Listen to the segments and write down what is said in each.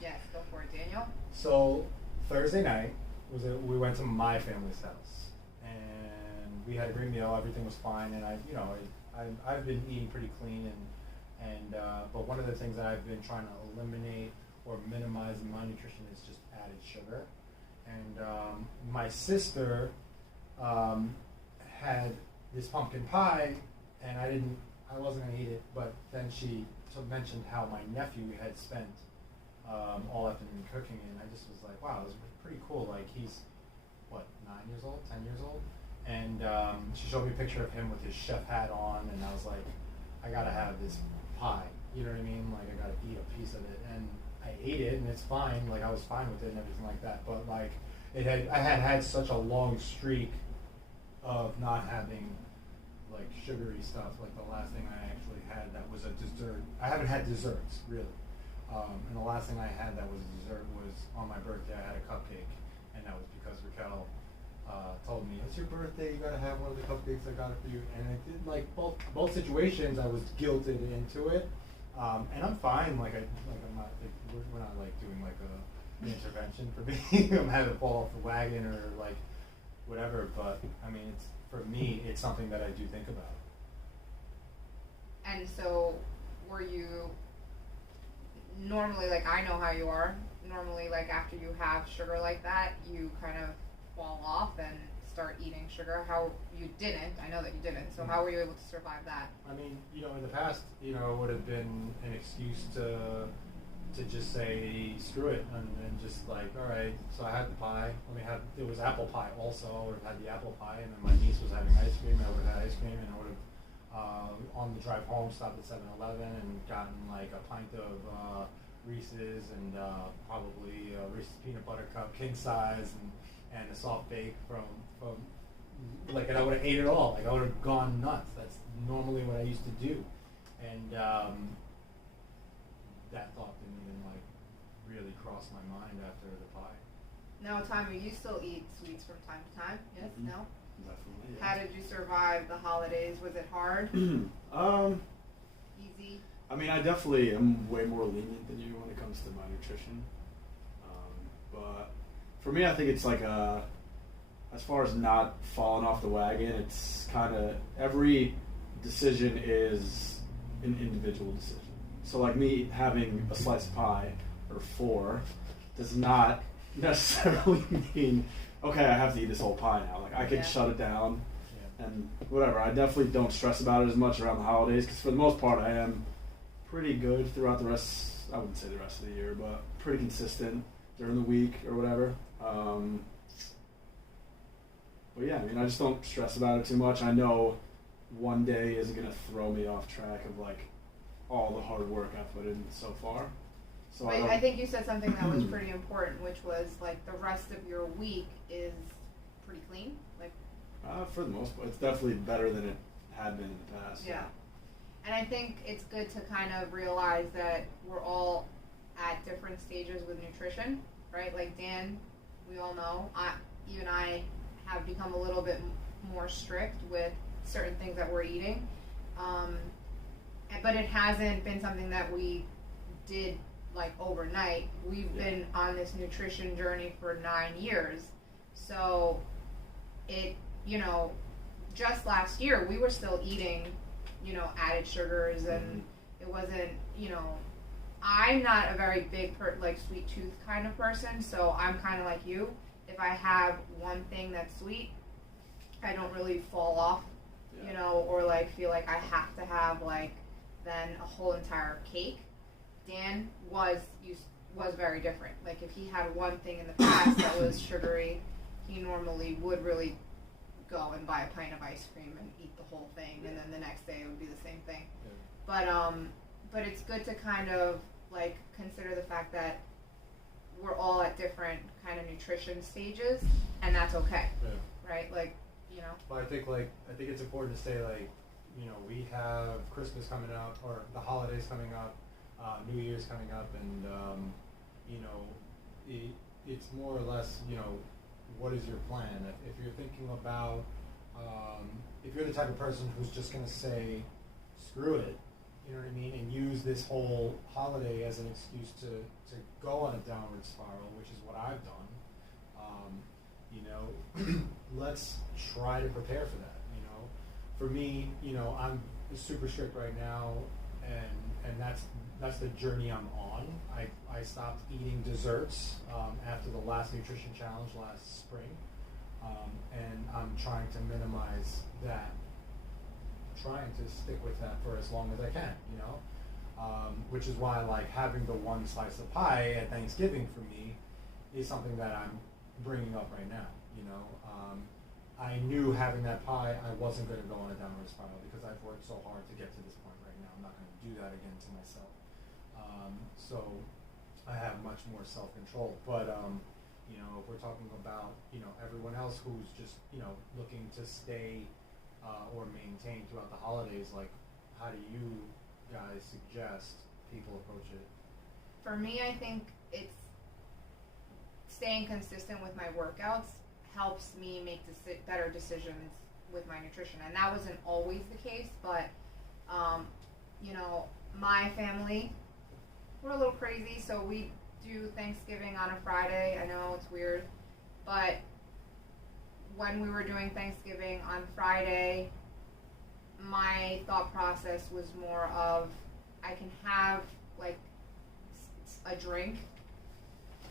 Yes, go for it, Daniel. So Thursday night we went to my family's house, and we had a great meal. Everything was fine, and I've been eating pretty clean, and but one of the things that I've been trying to eliminate or minimize in my nutrition is just added sugar. And my sister had this pumpkin pie, and I wasn't gonna eat it, but then she mentioned how my nephew had spent all afternoon cooking, and I just was like, wow, it was pretty cool. Like, he's what, 9 years old, 10 years old, and she showed me a picture of him with his chef hat on, and I was like, I gotta have this pie, you know what I mean? Like, I gotta eat a piece of it, and I ate it, and it's fine. Like, I was fine with it and everything like that, but like, I had such a long streak of not having like sugary stuff. Like, the last thing I actually had that was a dessert. I haven't had desserts really, and the last thing I had that was a dessert was on my birthday. I had a cupcake, and that was because Raquel told me, "It's your birthday. You gotta have one of the cupcakes. I got it for you." And I did. Like, both situations, I was guilted into it, and I'm fine. Like, I'm not. Like, we're not like doing like an intervention for me. I'm having to fall off the wagon or like whatever. But I mean, for me, it's something that I do think about. And so, were you normally, like, I know how you are, normally, like, after you have sugar like that, you kind of fall off and start eating sugar? How you didn't, I know that you didn't, so how were you able to survive that? I mean, in the past, it would have been an excuse to just say, screw it, and just like, all right, so I had the pie, it was apple pie also, I would have had the apple pie, and then my niece was having ice cream, I would have had ice cream, and I would have, on the drive home, stopped at 7-Eleven and gotten like a pint of Reese's and probably a Reese's peanut butter cup, king size, and a soft bake from like, and I would have ate it all, like I would have gone nuts. That's normally what I used to do, and that thought didn't even like really cross my mind after the pie. Now, Tommy, you still eat sweets from time to time? Yes? Mm-hmm. No? Definitely. Yeah. How did you survive the holidays? Was it hard? Easy? I mean, I definitely am way more lenient than you when it comes to my nutrition. But for me, I think it's like as far as not falling off the wagon, it's kind of every decision is an individual decision. So like me having a slice of pie or 4 does not necessarily mean, okay, I have to eat this whole pie now. Like, I could shut it down and whatever. I definitely don't stress about it as much around the holidays because for the most part I am pretty good throughout the rest, I wouldn't say the rest of the year, but pretty consistent during the week or whatever. But yeah, I mean, I just don't stress about it too much. I know one day isn't going to throw me off track of like all the hard work I've put in so far. So I think you said something that was pretty important, which was like the rest of your week is pretty clean. Like, for the most part, it's definitely better than it had been in the past. Yeah. And I think it's good to kind of realize that we're all at different stages with nutrition, right? Like Dan, we all know, I have become a little bit more strict with certain things that we're eating. But it hasn't been something that we did like overnight. We've been on this nutrition journey for 9 years. So it, just last year we were still eating, added sugars, and it wasn't, I'm not a very big sweet tooth kind of person, so I'm kind of like you. If I have one thing that's sweet, I don't really fall off, or like feel like I have to have like then a whole entire cake. Dan was very different. Like, if he had one thing in the past that was sugary, he normally would really go and buy a pint of ice cream and eat the whole thing, and then the next day it would be the same thing. But it's good to kind of like consider the fact that we're all at different kind of nutrition stages, and that's okay, right? Like, But I think it's important to say, like, we have Christmas coming up, or the holidays coming up, New Year's coming up, and it's more or less, what is your plan? If you're thinking about, if you're the type of person who's just going to say, screw it, You know what I mean? And use this whole holiday as an excuse to go on a downward spiral, which is what I've done. You know, let's try to prepare for that. You know, for me, you know, I'm super strict right now, and that's the journey I'm on. I stopped eating desserts after the last nutrition challenge last spring, and I'm trying to minimize that. Trying to stick with that for as long as I can, you know, which is why like having the one slice of pie at Thanksgiving for me is something that I'm bringing up right now. You know, I knew having that pie, I wasn't going to go on a downward spiral because I've worked so hard to get to this point right now. I'm not going to do that again to myself. So I have much more self-control. But you know, if we're talking about, you know, everyone else who's just, you know, looking to stay or maintain throughout the holidays, like, how do you guys suggest people approach it? For me, I think it's staying consistent with my workouts helps me make better decisions with my nutrition, and that wasn't always the case, but you know, my family, we're a little crazy, so we do Thanksgiving on a Friday. I know it's weird, but when we were doing Thanksgiving on Friday, my thought process was more of, I can have like a drink,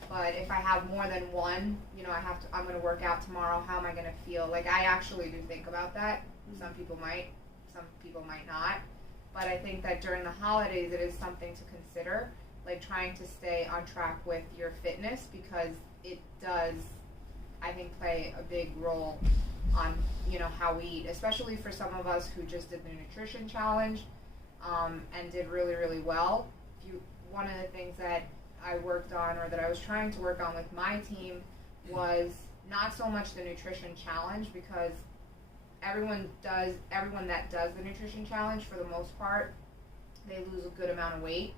but if I have more than one, you know, I'm going to work out tomorrow. How am I going to feel? Like, I actually do think about that. Some people might not. But I think that during the holidays, it is something to consider, like trying to stay on track with your fitness, because it does, I think, play a big role on, you know, how we eat, especially for some of us who just did the nutrition challenge and did really, really well. One of the things that I worked on, or that I was trying to work on with my team, was not so much the nutrition challenge, because everyone that does the nutrition challenge, for the most part, they lose a good amount of weight.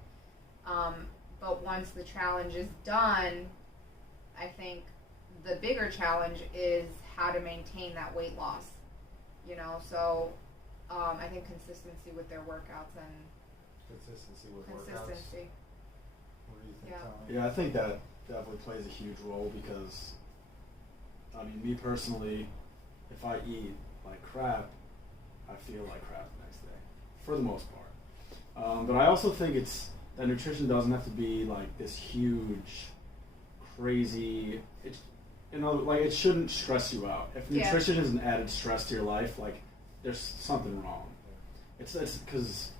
But once the challenge is done, I think the bigger challenge is how to maintain that weight loss, you know. So I think consistency with their workouts and consistency. What do you think, Yeah. Tom? Yeah, I think that definitely plays a huge role, because, I mean, me personally, if I eat like crap, I feel like crap the next day, for the most part. But I also think that nutrition doesn't have to be like this huge, crazy. It shouldn't stress you out. If nutrition is an added stress to your life, like, there's something wrong. It's because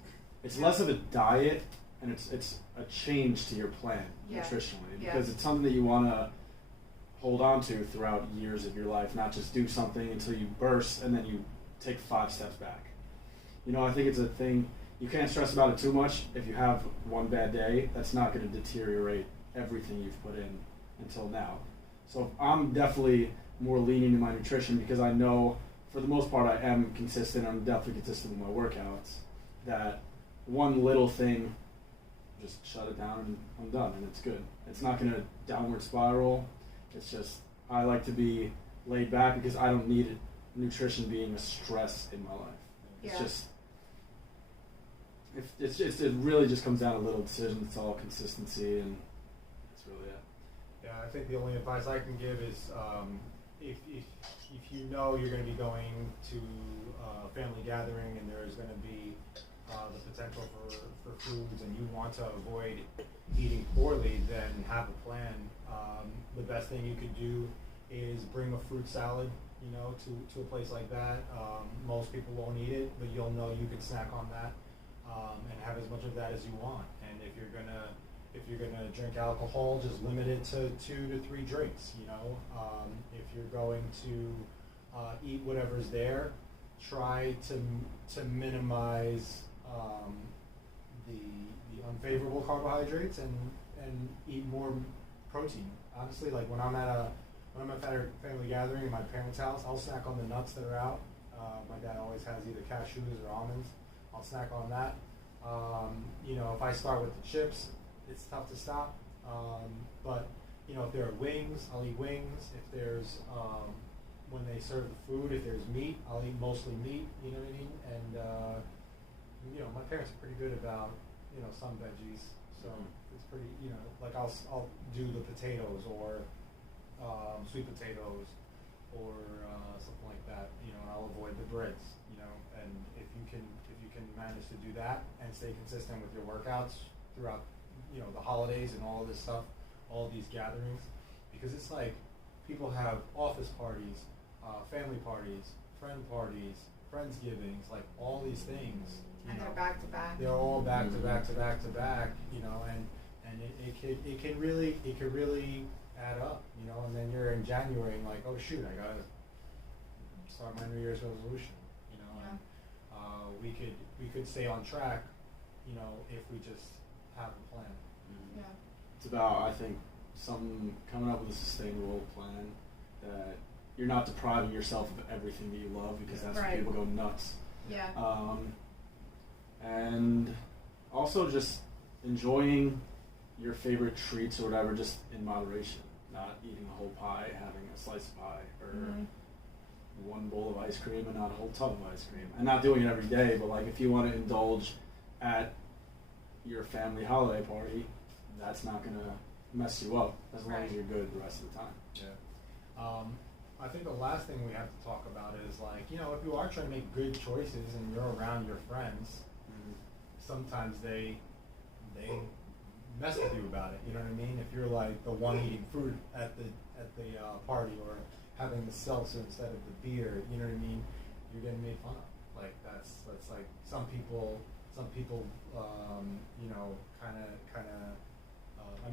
it's less of a diet, and it's a change to your plan nutritionally, because it's something that you want to hold on to throughout years of your life, not just do something until you burst and then you take 5 steps back. You know, I think it's a thing, you can't stress about it too much. If you have one bad day, that's not going to deteriorate everything you've put in until now. So I'm definitely more leaning to my nutrition, because I know for the most part I am consistent. I'm definitely consistent with my workouts. That one little thing, just shut it down and I'm done, and it's good. It's not going to downward spiral. It's just, I like to be laid back, because I don't need nutrition being a stress in my life. It's just, it really just comes down to little decisions. It's all consistency, and that's really it. Yeah, I think the only advice I can give is if you know you're going to be going to a family gathering and there's going to be the potential for foods, and you want to avoid eating poorly, then have a plan. The best thing you could do is bring a fruit salad, you know, to a place like that. Most people won't eat it, but you'll know you can snack on that and have as much of that as you want. And if you're gonna drink alcohol, just limit it to 2 to 3 drinks. You know, if you're going to eat whatever's there, try to minimize the unfavorable carbohydrates and eat more protein. Honestly, like when I'm at a family gathering in my parents' house, I'll snack on the nuts that are out. My dad always has either cashews or almonds. I'll snack on that. You know, if I start with the chips, it's tough to stop. But you know, if there are wings, I'll eat wings. If there's when they serve the food, if there's meat, I'll eat mostly meat. You know what I mean? And my parents are pretty good about, some veggies, so it's pretty, like I'll do the potatoes or sweet potatoes or something like that, and I'll avoid the breads, and if you can manage to do that and stay consistent with your workouts throughout, the holidays and all of this stuff, all of these gatherings, because it's like people have office parties, family parties, friend parties, friendsgivings, like all these things. And they're back to back. They're all back to back to back to back, and it can really add up, and then you're in January and like, oh shoot, I gotta start my New Year's resolution, and we could stay on track, if we just have a plan. Yeah. It's about, I think, coming up with a sustainable plan that you're not depriving yourself of everything that you love, because that's when people go nuts. Yeah. And also just enjoying your favorite treats or whatever, just in moderation. Not eating a whole pie, having a slice of pie, or one bowl of ice cream and not a whole tub of ice cream. And not doing it every day, but like if you want to indulge at your family holiday party, that's not going to mess you up as long as you're good the rest of the time. Yeah. I think the last thing we have to talk about is like, if you are trying to make good choices and you're around your friends, sometimes they mess with you about it. You know what I mean? If you're like the one eating fruit at the party, or having the seltzer instead of the beer, you know what I mean? You're getting made fun of. Like that's like some people, I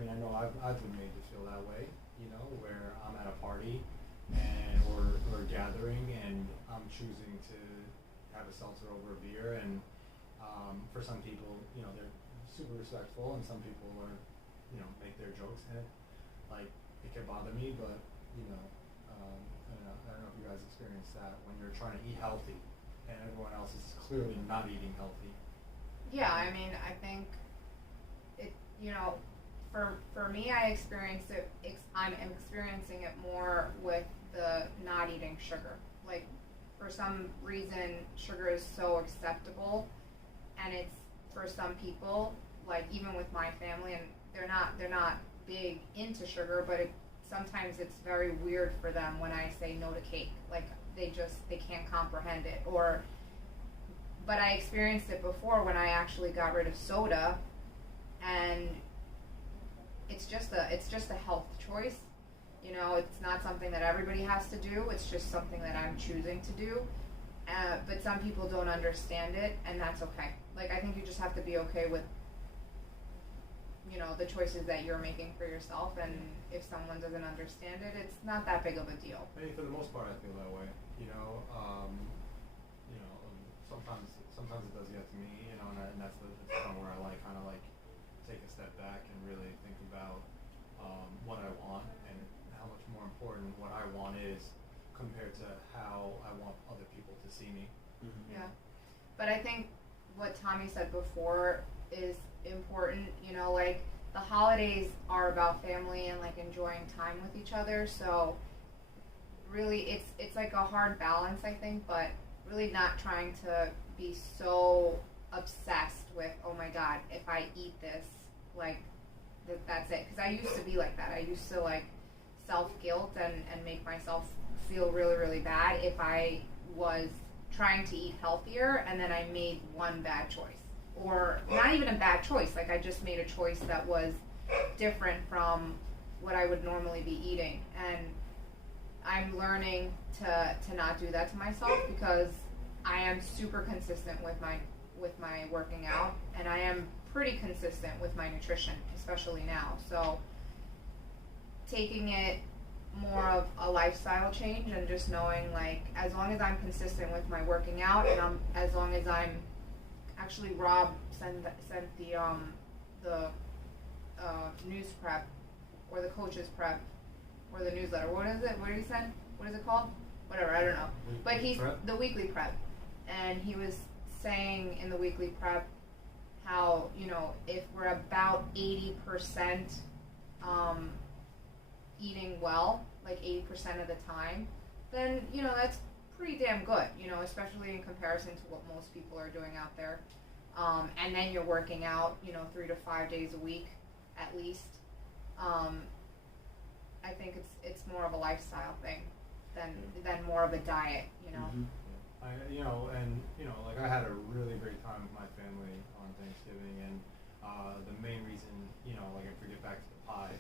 mean, I know I've been made to feel that way, where I'm at a party and or gathering and I'm choosing to have a seltzer over a beer, and for some people, they're super respectful, and some people are, make their jokes, and it can bother me, but I don't know if you guys experience that when you're trying to eat healthy and everyone else is clearly not eating healthy. Yeah, I mean, I think it, for me, I experienced it. I'm experiencing it more with the not eating sugar. Like, for some reason, sugar is so acceptable, and it's for some people, like even with my family, and they're not big into sugar, but sometimes it's very weird for them when I say no to cake. Like they can't comprehend it. But I experienced it before when I actually got rid of soda, and it's just a health choice. It's not something that everybody has to do. It's just something that I'm choosing to do. But some people don't understand it, and that's okay. Like, I think you just have to be okay with, the choices that you're making for yourself, and if someone doesn't understand it, it's not that big of a deal. I mean, for the most part, I feel that way. Sometimes it does get to me, and that's the point where I kind of take a step back and really think about what I want and how much more important what I want is compared to how I want other people to see me. Mm-hmm. Yeah, but I think what Tommy said before is important. Like the holidays are about family and like enjoying time with each other. So really, it's like a hard balance, I think, but really not trying to be so obsessed with, oh my God, if I eat this, like that's it. Because I used to be like that. I used to like self-guilt and make myself feel really, really bad if I was trying to eat healthier and then I made one bad choice. Or not even a bad choice, like I just made a choice that was different from what I would normally be eating. And I'm learning to not do that to myself, because I am super consistent with my working out, and I am pretty consistent with my nutrition, especially now. So taking it more of a lifestyle change and just knowing, like, as long as I'm consistent with my working out, and as long as I'm actually, Rob sent the news prep or the coaches prep or the newsletter. What is it? What did he send? What is it called? Whatever, I don't know. But he's the weekly prep, and he was saying in the weekly prep how, if we're about 80% eating well, like 80% of the time, then that's pretty damn good, especially in comparison to what most people are doing out there. and then you're working out, 3 to 5 days a week at least. I think it's more of a lifestyle thing than more of a diet, Mm-hmm. Like I had a really great time with my family on Thanksgiving, and the main reason, like if we get back to the pie,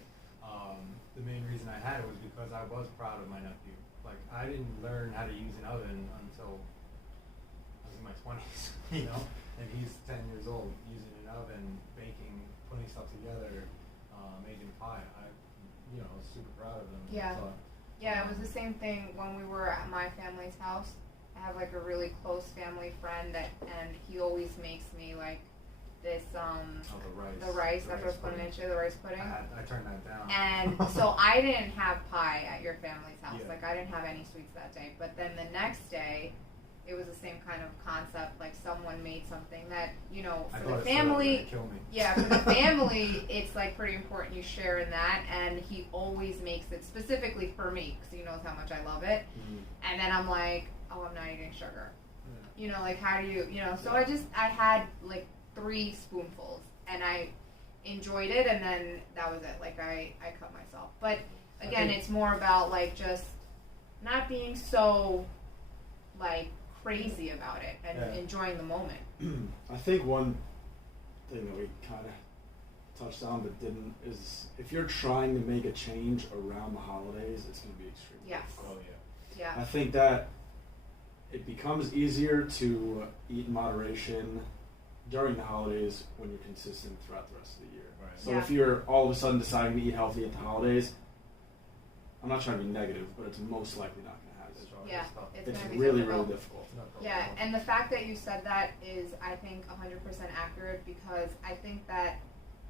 the main reason I had it was because I was proud of my nephew. Like I didn't learn how to use an oven until I was in my 20s, and he's 10 years old using an oven, baking, putting stuff together, making pie. I was super proud of him. Yeah. So, yeah, it was the same thing when we were at my family's house. I have like a really close family friend and he always makes me like this the rice that's what's put into the rice pudding. I turned that down. And so I didn't have pie at your family's house. Yeah. Like I didn't have any sweets that day. But then the next day, it was the same kind of concept. Like someone made something that for the family. Kill me. Yeah, for the family, it's like pretty important you share in that. And he always makes it specifically for me because he knows how much I love it. Mm-hmm. And then I'm like, oh, I'm not eating sugar. Yeah. Like how do you, So I had like 3 spoonfuls and I enjoyed it, and then that was it. Like I cut myself. But again, it's more about like just not being so like crazy about it and enjoying the moment. I think one thing that we kind of touched on but didn't is if you're trying to make a change around the holidays, it's going to be extremely difficult. Oh yeah. Yeah. I think that it becomes easier to eat in moderation during the holidays when you're consistent throughout the rest of the year. Right. So if you're all of a sudden deciding to eat healthy at the holidays, I'm not trying to be negative, but it's most likely not going to happen. Yeah, It's gonna be really, difficult. really difficult. Yeah, and the fact that you said that is, I think, 100% accurate because I think that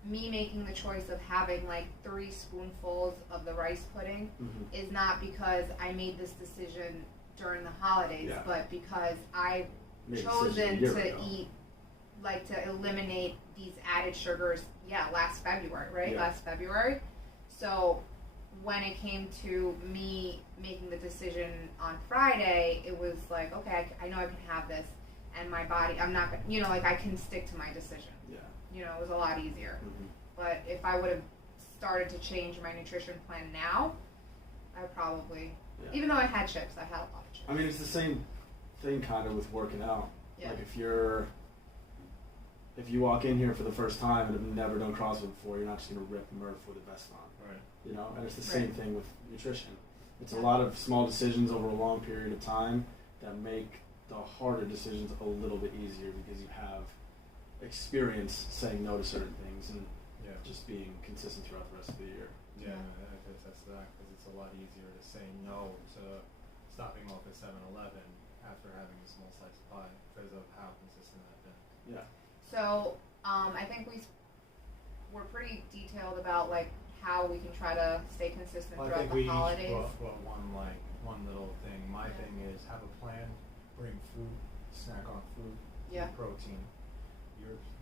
me making the choice of having like 3 spoonfuls of the rice pudding Mm-hmm. is not because I made this decision during the holidays, but because I've chosen to eat, like to eliminate these added sugars, last February, right? Yeah. Last February. So when it came to me making the decision on Friday, it was like, okay, I know I can have this, and my body, I'm not gonna, like I can stick to my decision. Yeah. It was a lot easier. Mm-hmm. But if I would have started to change my nutrition plan now, I probably, even though I had chips, I had a lot of chips. I mean, it's the same thing kind of with working out. Yeah. Like if you walk in here for the first time and have never done CrossFit before, you're not just going to rip Murph with a vest on. Right. And it's the same thing with nutrition. It's a lot of small decisions over a long period of time that make the harder decisions a little bit easier because you have experience saying no to certain things and just being consistent throughout the rest of the year. Yeah, that's that, because it's a lot easier to say no to stopping off at 7-Eleven after having a small slice of pie because of how consistent I've been. Yeah. So I think we're pretty detailed about like how we can try to stay consistent Well, I throughout think the we holidays. each brought one little thing. My thing is have a plan, bring fruit, snack on fruit, Yeah. protein.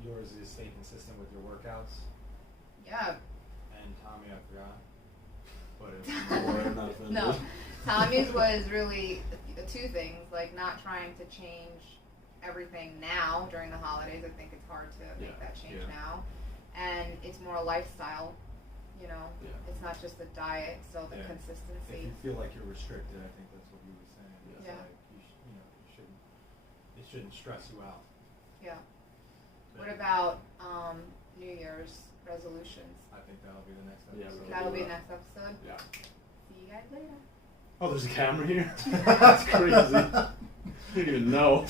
Yours is stay consistent with your workouts. Yeah. And Tommy, I forgot. But No, Tommy's was really 2 things, like not trying to change everything now during the holidays. I think it's hard to make that change now. And it's more a lifestyle, It's not just a diet, so the consistency. If you feel like you're restricted, I think that's what you were saying. It's Yeah. like it shouldn't stress you out. Yeah. What about New Year's resolutions? I think that'll be the next Yeah, episode. That'll be next episode. Yeah. See you guys later. Oh, there's a camera here? That's crazy. I didn't even know.